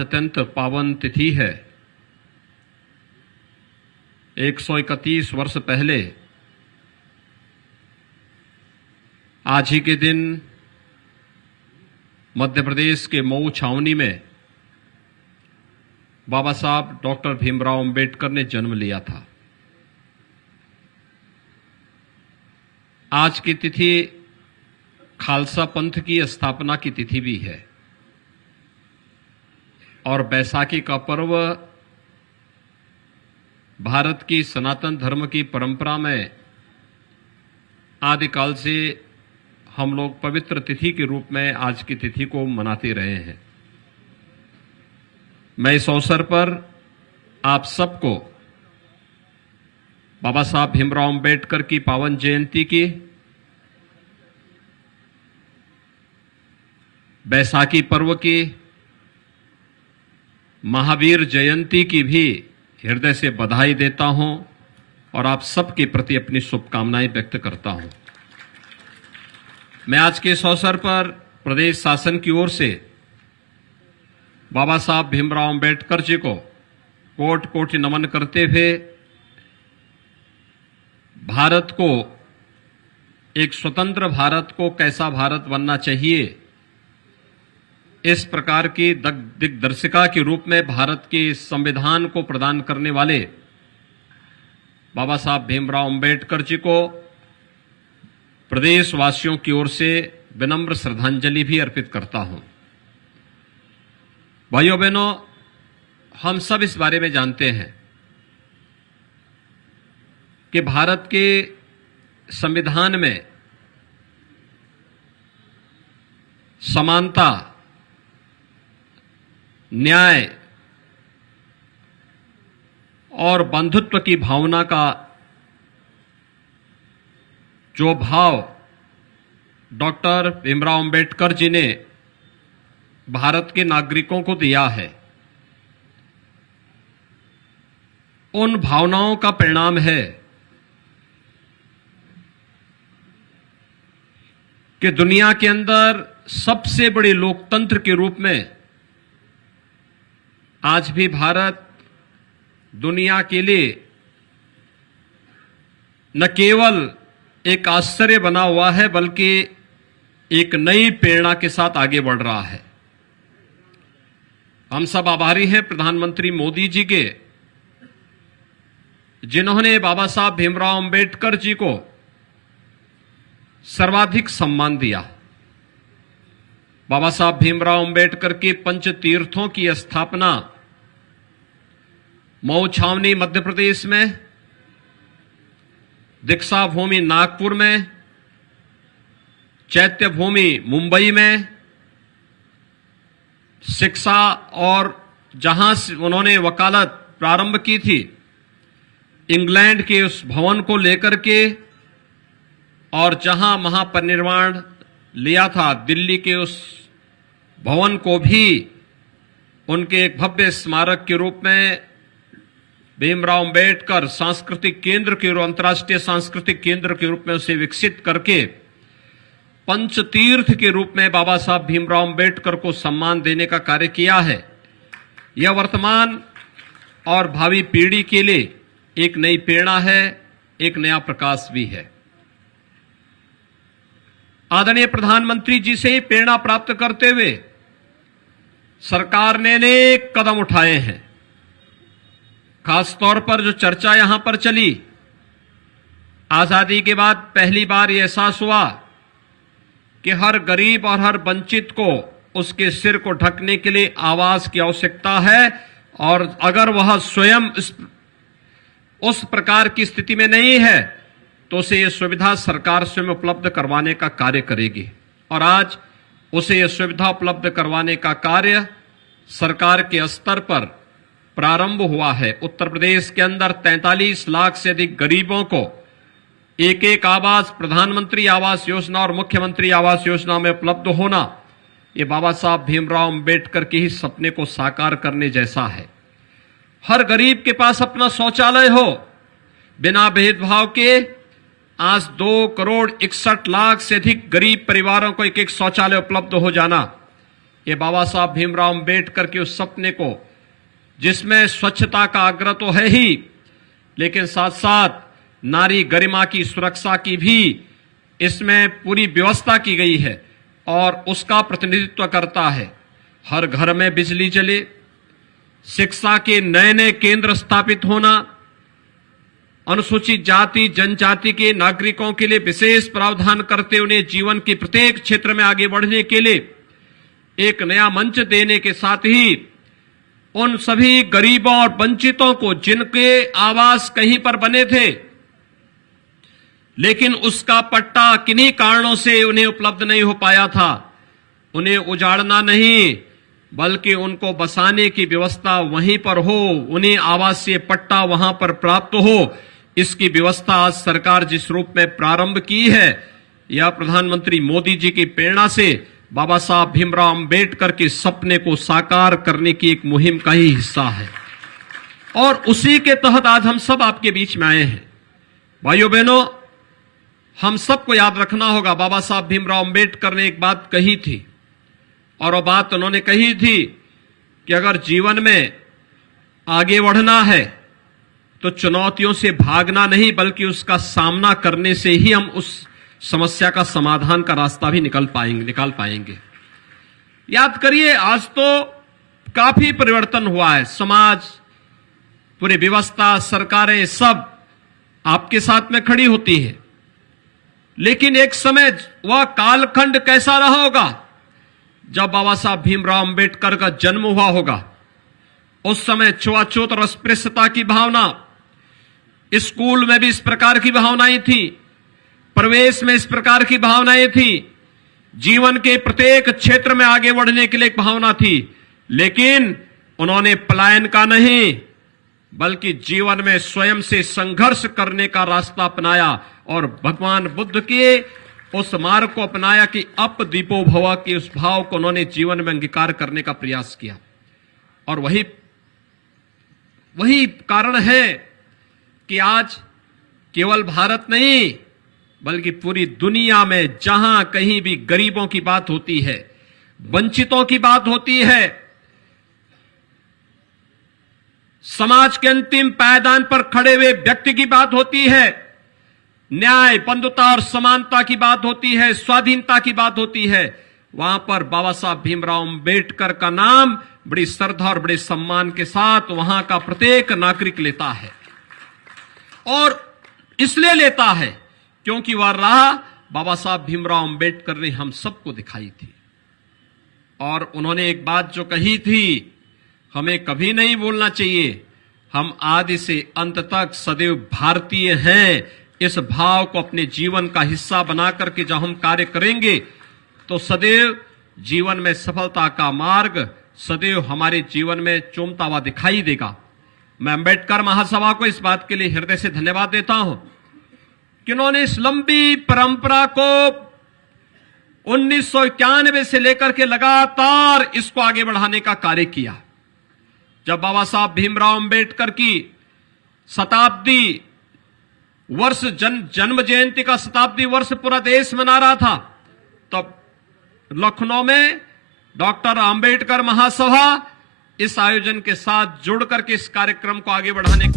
अत्यंत पावन तिथि है। 131 वर्ष पहले आज ही के दिन मध्य प्रदेश के मऊ छावनी में बाबा साहब डॉक्टर भीमराव अंबेडकर ने जन्म लिया था। आज की तिथि खालसा पंथ की स्थापना की तिथि भी है और बैसाखी का पर्व भारत की सनातन धर्म की परंपरा में आदिकाल से हम लोग पवित्र तिथि के रूप में आज की तिथि को मनाते रहे हैं। मैं इस अवसर पर आप सबको बाबा साहब भीमराव अंबेडकर की पावन जयंती की, बैसाखी पर्व की, महावीर जयंती की भी हृदय से बधाई देता हूं और आप सबके प्रति अपनी शुभकामनाएं व्यक्त करता हूं। मैं आज के इस अवसर पर प्रदेश शासन की ओर से बाबा साहब भीमराव अंबेडकर जी को कोटि कोटि नमन करते हुए भारत को, एक स्वतंत्र भारत को कैसा भारत बनना चाहिए, इस प्रकार की दिग्दर्शिका के रूप में भारत के संविधान को प्रदान करने वाले बाबा साहब भीमराव अंबेडकर जी को प्रदेशवासियों की ओर से विनम्र श्रद्धांजलि भी अर्पित करता हूं। भाइयों बहनों, हम सब इस बारे में जानते हैं कि भारत के संविधान में समानता, न्याय और बंधुत्व की भावना का जो भाव डॉक्टर भीमराव अंबेडकर जी ने भारत के नागरिकों को दिया है, उन भावनाओं का परिणाम है कि दुनिया के अंदर सबसे बड़े लोकतंत्र के रूप में आज भी भारत दुनिया के लिए न केवल एक आश्चर्य बना हुआ है बल्कि एक नई प्रेरणा के साथ आगे बढ़ रहा है। हम सब आभारी हैं प्रधानमंत्री मोदी जी के, जिन्होंने बाबा साहब भीमराव अंबेडकर जी को सर्वाधिक सम्मान दिया। बाबा साहब भीमराव अंबेडकर के पंच तीर्थों की स्थापना मऊ छावनी मध्य प्रदेश में, दीक्षा भूमि नागपुर में, चैत्य भूमि मुंबई में, शिक्षा और जहां से उन्होंने वकालत प्रारंभ की थी, इंग्लैंड के उस भवन को लेकर के, और जहां महापरिनिर्वाण लिया था दिल्ली के उस भवन को भी उनके एक भव्य स्मारक के रूप में भीमराव अंबेडकर सांस्कृतिक केंद्र के, अंतर्राष्ट्रीय सांस्कृतिक केंद्र के रूप में उसे विकसित करके पंचतीर्थ के रूप में बाबा साहब भीमराव अंबेडकर को सम्मान देने का कार्य किया है। यह वर्तमान और भावी पीढ़ी के लिए एक नई प्रेरणा है, एक नया प्रकाश भी है। आदरणीय प्रधानमंत्री जी से प्रेरणा प्राप्त करते हुए सरकार ने अनेक कदम उठाए हैं। खासतौर पर जो चर्चा यहां पर चली, आजादी के बाद पहली बार यह एहसास हुआ कि हर गरीब और हर वंचित को उसके सिर को ढकने के लिए आवास की आवश्यकता है, और अगर वह स्वयं उस प्रकार की स्थिति में नहीं है तो उसे यह सुविधा सरकार स्वयं उपलब्ध करवाने का कार्य करेगी। और आज उसे यह सुविधा उपलब्ध करवाने का कार्य सरकार के स्तर पर प्रारंभ हुआ है। उत्तर प्रदेश के अंदर 43 लाख से अधिक गरीबों को एक एक आवास, प्रधानमंत्री आवास योजना और मुख्यमंत्री आवास योजना में उपलब्ध होना, ये बाबा साहब भीमराव अंबेडकर के ही सपने को साकार करने जैसा है। हर गरीब के पास अपना शौचालय हो, बिना भेदभाव के आज 2 करोड़ 61 लाख से अधिक गरीब परिवारों को एक एक शौचालय उपलब्ध हो जाना, ये बाबा साहब भीमराव अंबेडकर के उस सपने को, जिसमें स्वच्छता का आग्रह तो है ही, लेकिन साथ साथ नारी गरिमा की सुरक्षा की भी इसमें पूरी व्यवस्था की गई है और उसका प्रतिनिधित्व करता है। हर घर में बिजली जले, शिक्षा के नए नए केंद्र स्थापित होना, अनुसूचित जाति जनजाति के नागरिकों के लिए विशेष प्रावधान करते उन्हें जीवन के प्रत्येक क्षेत्र में आगे बढ़ने के लिए एक नया मंच देने के साथ ही उन सभी गरीबों और वंचितों को जिनके आवास कहीं पर बने थे लेकिन उसका पट्टा किन्हीं कारणों से उन्हें उपलब्ध नहीं हो पाया था, उन्हें उजाड़ना नहीं बल्कि उनको बसाने की व्यवस्था वहीं पर हो, उन्हें आवासीय पट्टा वहां पर प्राप्त हो, इसकी व्यवस्था आज सरकार जिस रूप में प्रारंभ की है, यह प्रधानमंत्री मोदी जी की प्रेरणा से बाबा साहब भीमराव अंबेडकर के सपने को साकार करने की एक मुहिम का ही हिस्सा है और उसी के तहत आज हम सब आपके बीच में आए हैं। भाइयों बहनों, हम सबको याद रखना होगा, बाबा साहब भीमराव अंबेडकर ने एक बात कही थी और वो बात उन्होंने कही थी कि अगर जीवन में आगे बढ़ना है तो चुनौतियों से भागना नहीं बल्कि उसका सामना करने से ही हम उस समस्या का समाधान का रास्ता भी निकाल पाएंगे। याद करिए, आज तो काफी परिवर्तन हुआ है, समाज, पूरी व्यवस्था, सरकारें सब आपके साथ में खड़ी होती है, लेकिन एक समय वह कालखंड कैसा रहा होगा जब बाबा साहब भीमराव अंबेडकर का जन्म हुआ होगा। उस समय छुआछूत और अस्पृश्यता की भावना, स्कूल में भी इस प्रकार की भावनाएं थी, प्रवेश में इस प्रकार की भावनाएं थी, जीवन के प्रत्येक क्षेत्र में आगे बढ़ने के लिए एक भावना थी, लेकिन उन्होंने पलायन का नहीं बल्कि जीवन में स्वयं से संघर्ष करने का रास्ता अपनाया और भगवान बुद्ध के उस मार्ग को अपनाया कि अप दीपो भव के उस भाव को उन्होंने जीवन में अंगीकार करने का प्रयास किया। और वही कारण है कि आज केवल भारत नहीं बल्कि पूरी दुनिया में जहां कहीं भी गरीबों की बात होती है, वंचितों की बात होती है, समाज के अंतिम पायदान पर खड़े हुए व्यक्ति की बात होती है, न्याय, बंधुता और समानता की बात होती है, स्वाधीनता की बात होती है, वहां पर बाबा साहब भीमराव अंबेडकर का नाम बड़ी श्रद्धा और बड़े सम्मान के साथ वहां का प्रत्येक नागरिक लेता है। और इसलिए लेता है क्योंकि वह राह बाबा साहब भीमराव अंबेडकर ने हम सबको दिखाई थी। और उन्होंने एक बात जो कही थी, हमें कभी नहीं भूलना चाहिए, हम आदि से अंत तक सदैव भारतीय हैं। इस भाव को अपने जीवन का हिस्सा बना करके जब हम कार्य करेंगे तो सदैव जीवन में सफलता का मार्ग सदैव हमारे जीवन में चूमता हुआ दिखाई देगा। मैं अंबेडकर महासभा को इस बात के लिए हृदय से धन्यवाद देता हूं कि उन्होंने इस लंबी परंपरा को 1991 से लेकर के लगातार इसको आगे बढ़ाने का कार्य किया। जब बाबा साहब भीमराव अंबेडकर की शताब्दी वर्ष जन्म जयंती का शताब्दी वर्ष पूरा देश मना रहा था, तब लखनऊ में डॉक्टर अंबेडकर महासभा इस आयोजन के साथ जुड़ करके इस कार्यक्रम को आगे बढ़ाने